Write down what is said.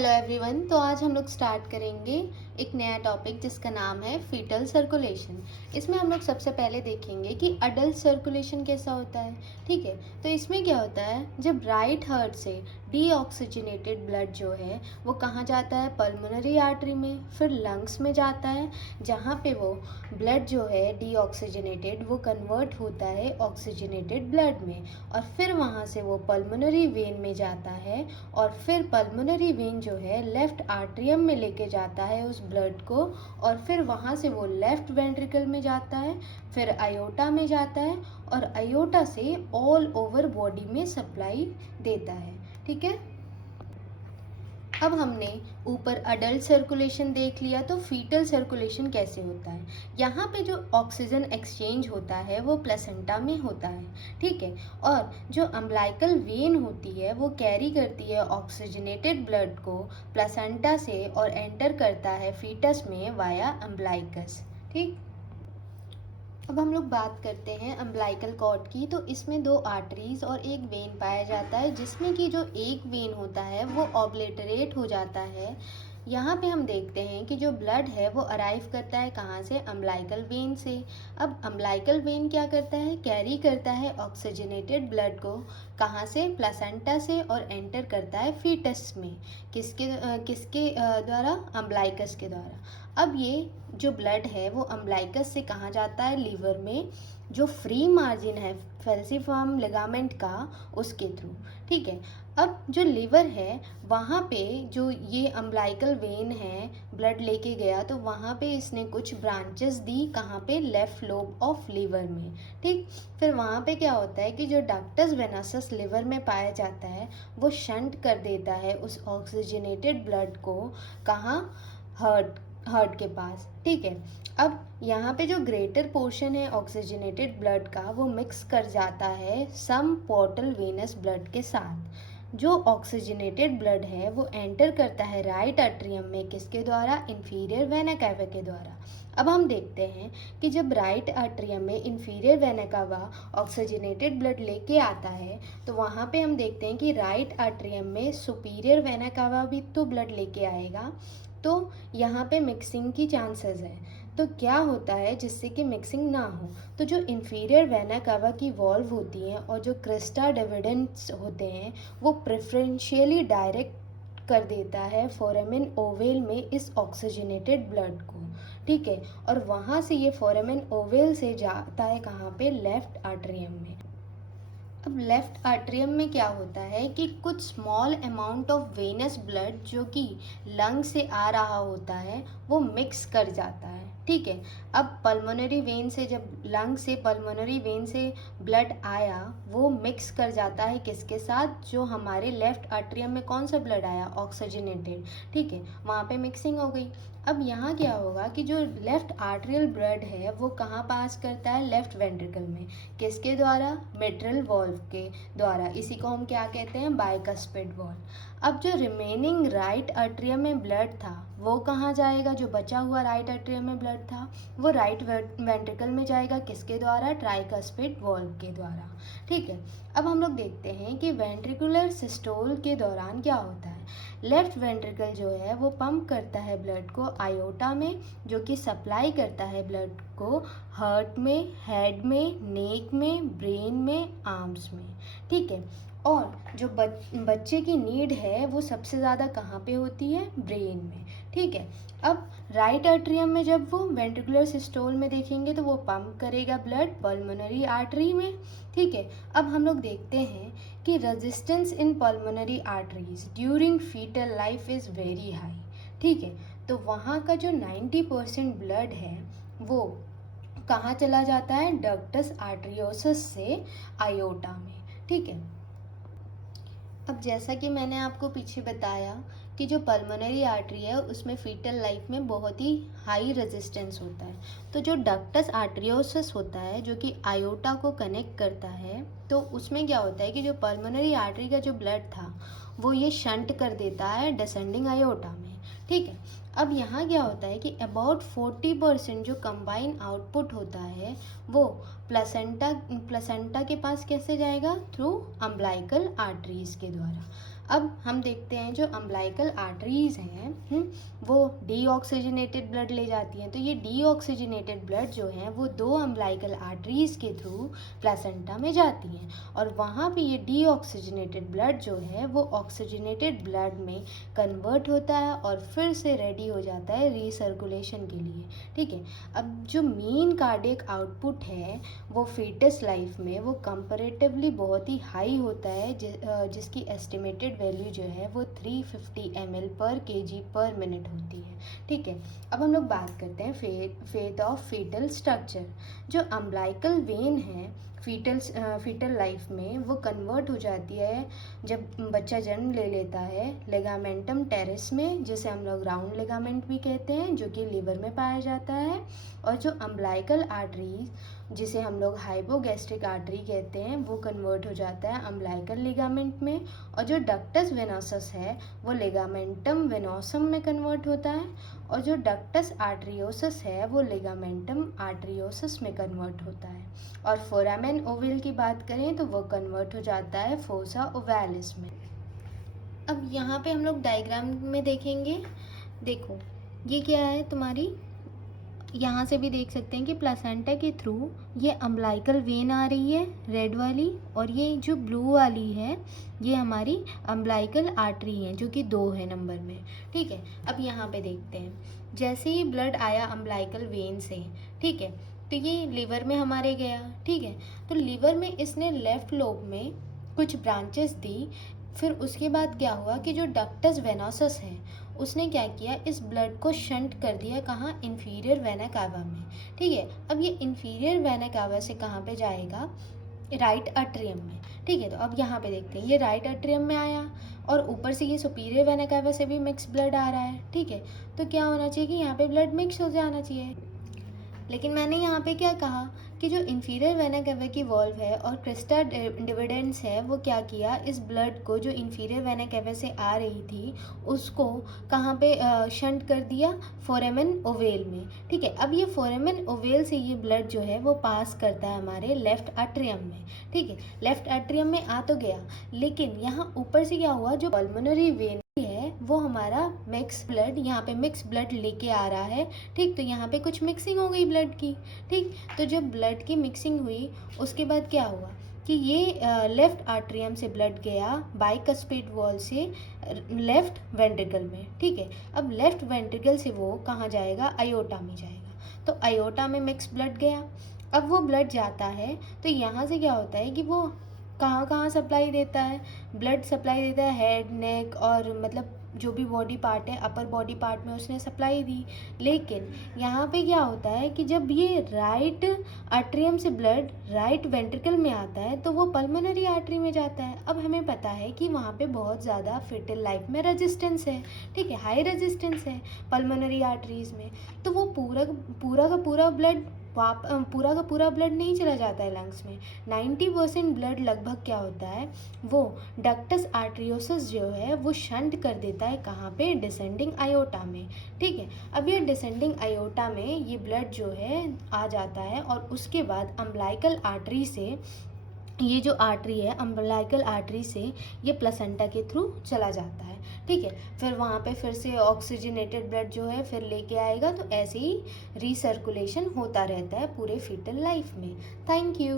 Hello everyone. तो आज हम लोग स्टार्ट करेंगे एक नया टॉपिक जिसका नाम है फीटल सर्कुलेशन। इसमें हम लोग सबसे पहले देखेंगे कि अडल्ट सर्कुलेशन कैसा होता है। ठीक है, तो इसमें क्या होता है, जब राइट हार्ट से डीऑक्सीजनेटेड ब्लड जो है वो कहाँ जाता है, पल्मोनरी आर्टरी में, फिर लंग्स में जाता है, जहाँ पे वो ब्लड जो है डीऑक्सीजनेटेड वो कन्वर्ट होता है ऑक्सीजनेटेड ब्लड में, और फिर वहाँ से वो पल्मोनरी वेन में जाता है, और फिर पल्मोनरी वेन जो है लेफ्ट आर्ट्रियम में लेके जाता है उस ब्लड को, और फिर वहाँ से वो लेफ्ट वेंट्रिकल में जाता है, फिर आयोटा में जाता है, और आयोटा से ऑल ओवर बॉडी में सप्लाई देता है। ठीक है, अब हमने ऊपर अडल्ट सर्कुलेशन देख लिया, तो फीटल सर्कुलेशन कैसे होता है। यहाँ पे जो ऑक्सीजन एक्सचेंज होता है वो प्लेसेंटा में होता है। ठीक है, और जो अम्बिलिकल वेन होती है वो कैरी करती है ऑक्सीजनेटेड ब्लड को प्लेसेंटा से और एंटर करता है फीटस में वाया अम्बिलिकस। ठीक, अब हम लोग बात करते हैं अम्बिलिकल कॉर्ड की। तो इसमें दो आर्टरीज और एक वेन पाया जाता है, जिसमें कि जो एक वेन होता है वो ऑब्लिटरेट हो जाता है। यहाँ पे हम देखते हैं कि जो ब्लड है वो अराइव करता है कहाँ से, अम्बिलिकल वेन से। अब अम्बिलिकल वेन क्या करता है, कैरी करता है ऑक्सीजनेटेड ब्लड को कहाँ से, प्लेसेंटा से, और एंटर करता है फीटस में। किसके द्वारा, अम्बिलिकस के द्वारा। अब ये जो ब्लड है वो अम्बिलिकस से कहाँ जाता है, लीवर में, जो फ्री मार्जिन है फेल्सिफॉर्म लिगामेंट का, उसके थ्रू। ठीक है, अब जो लीवर है वहाँ पे जो ये अम्बिलिकल वेन है ब्लड लेके गया, तो वहाँ पे इसने कुछ ब्रांचेस दी, कहाँ पे, लेफ्ट लोब ऑफ लीवर में। ठीक, फिर वहाँ पे क्या होता है कि जो डक्टस वेनोसस लिवर में पाया जाता है वो शंट कर देता है उस ऑक्सीजनेटेड ब्लड को, कहाँ, हार्ट के पास। ठीक है, अब यहाँ पे जो ग्रेटर पोर्शन है ऑक्सीजनेटेड ब्लड का वो मिक्स कर जाता है सम पोर्टल वेनस ब्लड के साथ। जो ऑक्सीजनेटेड ब्लड है वो एंटर करता है राइट आर्ट्रियम में, किसके द्वारा, इंफीरियर वेना कैवा के द्वारा। अब हम देखते हैं कि जब राइट आर्ट्रियम में inferior vena cava oxygenated blood लेके आता है, तो वहाँ पे हम देखते हैं कि राइट आर्ट्रियम में सुपीरियर वेना कैवा भी तो ब्लड लेके आएगा, तो यहाँ पे मिक्सिंग की चांसेस है। तो क्या होता है जिससे कि मिक्सिंग ना हो, तो जो इंफीरियर वेना कावा की वॉल्व होती हैं और जो क्रिस्टा डिविडेंट्स होते हैं वो प्रेफरेंशियली डायरेक्ट कर देता है फोरामेन ओवेल में इस ऑक्सीजनेटेड ब्लड को। ठीक है, और वहाँ से ये फोरामेन ओवेल से जाता है कहाँ पे, लेफ्ट आर्ट्रियम में। अब लेफ्ट आर्ट्रियम में क्या होता है कि कुछ small amount of venous blood जो कि लंग से आ रहा होता है वो मिक्स कर जाता है। ठीक है, अब पल्मोनरी वेन से, जब लंग से पल्मोनरी वेन से ब्लड आया वो मिक्स कर जाता है किसके साथ, जो हमारे लेफ्ट आर्ट्रियम में कौन सा ब्लड आया, ऑक्सीजनेटेड। ठीक है, वहाँ पे मिक्सिंग हो गई। अब यहाँ क्या होगा कि जो लेफ्ट आर्ट्रियल ब्लड है वो कहाँ पास करता है, लेफ्ट वेंट्रिकल में, किसके द्वारा, मिट्रल वॉल्व के द्वारा। इसी को हम क्या कहते हैं, बाइकस्पिड वॉल्व। अब जो रिमेनिंग राइट आर्ट्रियम में ब्लड था वो कहाँ जाएगा, जो बचा हुआ राइट आर्ट्रियम में ब्लड था वो राइट वेंट्रिकल में जाएगा, किसके द्वारा, ट्राइकस्पिड वॉल्व के द्वारा। ठीक है, अब हम लोग देखते हैं कि वेंट्रिकुलर सिस्टोल के दौरान क्या होता है। लेफ्ट वेंट्रिकल जो है वो पंप करता है ब्लड को आयोटा में, जो कि सप्लाई करता है ब्लड को हार्ट में, हेड में, नेक में, ब्रेन में, आर्म्स में। ठीक है, और जो बच्चे की नीड है वो सबसे ज़्यादा कहाँ पे होती है, ब्रेन में। ठीक है, अब राइट आर्ट्रियम में जब वो वेंट्रिकुलर सिस्टोल में देखेंगे तो वो पंप करेगा ब्लड पल्मोनरी आर्टरी में। ठीक है, अब हम लोग देखते हैं कि resistance in pulmonary arteries during foetal life is very high. ठीक है, तो वहाँ का जो 90% ब्लड है वो कहाँ चला जाता है, डक्टस आर्टरियोसस से आयोटा में। ठीक है, अब जैसा कि मैंने आपको पीछे बताया कि जो पल्मोनरी आर्टरी है उसमें फीटल लाइफ में बहुत ही हाई रेजिस्टेंस होता है, तो जो डक्टस आर्टरियोसस होता है जो कि आयोटा को कनेक्ट करता है, तो उसमें क्या होता है कि जो पल्मोनरी आर्टरी का जो ब्लड था वो ये शंट कर देता है डिसेंडिंग आयोटा में। ठीक है, अब यहाँ क्या होता है कि अबाउट 40% जो कंबाइन आउटपुट होता है वो प्लेसेंटा के पास कैसे जाएगा, थ्रू अम्बिलिकल आर्टरीज के द्वारा। अब हम देखते हैं जो अम्बिलिकल आर्टरीज हैं वो डीऑक्सीजनेटेड ब्लड ले जाती हैं। तो ये डीऑक्सीजनेटेड ब्लड जो है वो 2 अम्बिलिकल आर्टरीज के थ्रू प्लेसेंटा में जाती हैं और वहाँ पे ये डीऑक्सीजनेटेड ब्लड जो है वो ऑक्सीजनेटेड ब्लड में कन्वर्ट होता है और फिर से रेडी हो जाता है रीसर्कुलेशन के लिए। ठीक है, अब जो मेन कार्डियक आउटपुट है वो फीटस लाइफ में वो कंपैरेटिवली बहुत ही हाई होता है, जिसकी एस्टिमेटेड वैल्यू जो है वो 350 ml पर kg पर मिनट होती है। ठीक है, अब हम लोग बात करते हैं फेट ऑफ फीटल स्ट्रक्चर। जो अम्बिलिकल वेन है फीटल लाइफ में वो कन्वर्ट हो जाती है जब बच्चा जन्म ले लेता है लेगामेंटम टेरिस में, जिसे हम लोग राउंड लेगामेंट भी कहते हैं, जो कि लीवर में पाया जाता है। और जो अम्बिलिकल आर्टरीज जिसे हम लोग हाइपोगैस्ट्रिक आर्टरी कहते हैं वो कन्वर्ट हो जाता है अम्बिलिकल लिगामेंट में। और जो डक्टस वेनोसस है वो लिगामेंटम वेनोसम में कन्वर्ट होता है और जो डक्टस आर्टरियोसस है वो लिगामेंटम आर्टरियोसस में कन्वर्ट होता है। और फोरामेन ओवल की बात करें तो वो कन्वर्ट हो जाता है फोसा ओवैलिस में। अब यहाँ पे हम लोग डायग्राम में देखेंगे, देखो ये क्या है तुम्हारी, यहाँ से भी देख सकते हैं कि प्लासेंटा के थ्रू ये अम्बिलिकल वेन आ रही है रेड वाली, और ये जो ब्लू वाली है ये हमारी अम्बिलिकल आर्टरी है जो कि 2 है नंबर में। ठीक है, अब यहाँ पे देखते हैं, जैसे ही ब्लड आया अम्बिलिकल वेन से, ठीक है, तो ये लीवर में हमारे गया। ठीक है, तो लीवर में इसने लेफ्ट लोब में कुछ ब्रांचेस दी। फिर उसके बाद क्या हुआ कि जो डक्टस वेनोसस है उसने क्या किया, इस ब्लड को शंट कर दिया कहाँ, इंफीरियर वेना कावा में। ठीक है, अब ये इंफीरियर वेना कावा से कहाँ पे जाएगा, राइट अट्रियम में। ठीक है, तो अब यहाँ पे देखते हैं ये राइट अट्रियम में आया और ऊपर से ये सुपीरियर वेना कावा से भी मिक्स ब्लड आ रहा है। ठीक है, तो क्या होना चाहिए कि यहाँ पे ब्लड मिक्स हो जाना चाहिए, लेकिन मैंने यहाँ पे क्या कहा कि जो इंफीरियर वेना कावा की वॉल्व है और क्रिस्टा डिविडेंस है वो क्या किया, इस ब्लड को जो इंफीरियर वेना कावा से आ रही थी उसको कहाँ पे शंट कर दिया, फोरामेन ओवेल में। ठीक है, अब ये फोरामेन ओवेल से ये ब्लड जो है वो पास करता है हमारे लेफ्ट अट्रियम में। ठीक है, लेफ्ट अट्रियम में आ तो गया, लेकिन यहाँ ऊपर से क्या हुआ, जो पल्मोनरी वेन है वो हमारा मिक्स ब्लड यहाँ पे मिक्स ब्लड लेके आ रहा है। ठीक, तो यहाँ पे कुछ मिक्सिंग हो गई ब्लड की। ठीक, तो जब ब्लड की मिक्सिंग हुई उसके बाद क्या हुआ कि ये लेफ्ट आर्टरियम से ब्लड गया बाइकस्पेड वॉल से लेफ्ट वेंट्रिकल में। ठीक है, अब लेफ्ट वेंट्रिकल से वो कहाँ जाएगा, अयोटा में जाएगा। तो अयोटा में मिक्स ब्लड गया। अब वो ब्लड जाता है तो यहाँ से क्या होता है कि वो कहाँ कहाँ सप्लाई देता है, ब्लड सप्लाई देता है हेड नेक और मतलब जो भी बॉडी पार्ट है अपर बॉडी पार्ट में उसने सप्लाई दी। लेकिन यहाँ पे क्या होता है कि जब ये राइट आर्टरियम से ब्लड राइट वेंट्रिकल में आता है तो वो पल्मोनरी आर्टरी में जाता है। अब हमें पता है कि वहाँ पे बहुत ज़्यादा फीटल लाइफ में रेजिस्टेंस है। ठीक है, हाई रेजिस्टेंस है पल्मोनरी आर्टरीज में, तो वो पूरा ब्लड पूरा का पूरा ब्लड नहीं चला जाता है लंग्स में। 90% ब्लड लगभग क्या होता है वो डक्टस आर्टरियोसस जो है वो शंट कर देता है कहाँ पे, डिसेंडिंग आयोटा में। ठीक है, अब ये डिसेंडिंग आयोटा में ये ब्लड जो है आ जाता है और उसके बाद अम्बिलिकल आर्टरी से ये जो आर्टरी है अम्बिलिकल आर्टरी से ये प्लेसेंटा के थ्रू चला जाता है। ठीक है, फिर वहाँ पे फिर से ऑक्सीजनेटेड ब्लड जो है फिर लेके आएगा, तो ऐसे ही रीसर्कुलेशन होता रहता है पूरे फीटल लाइफ में। Thank you.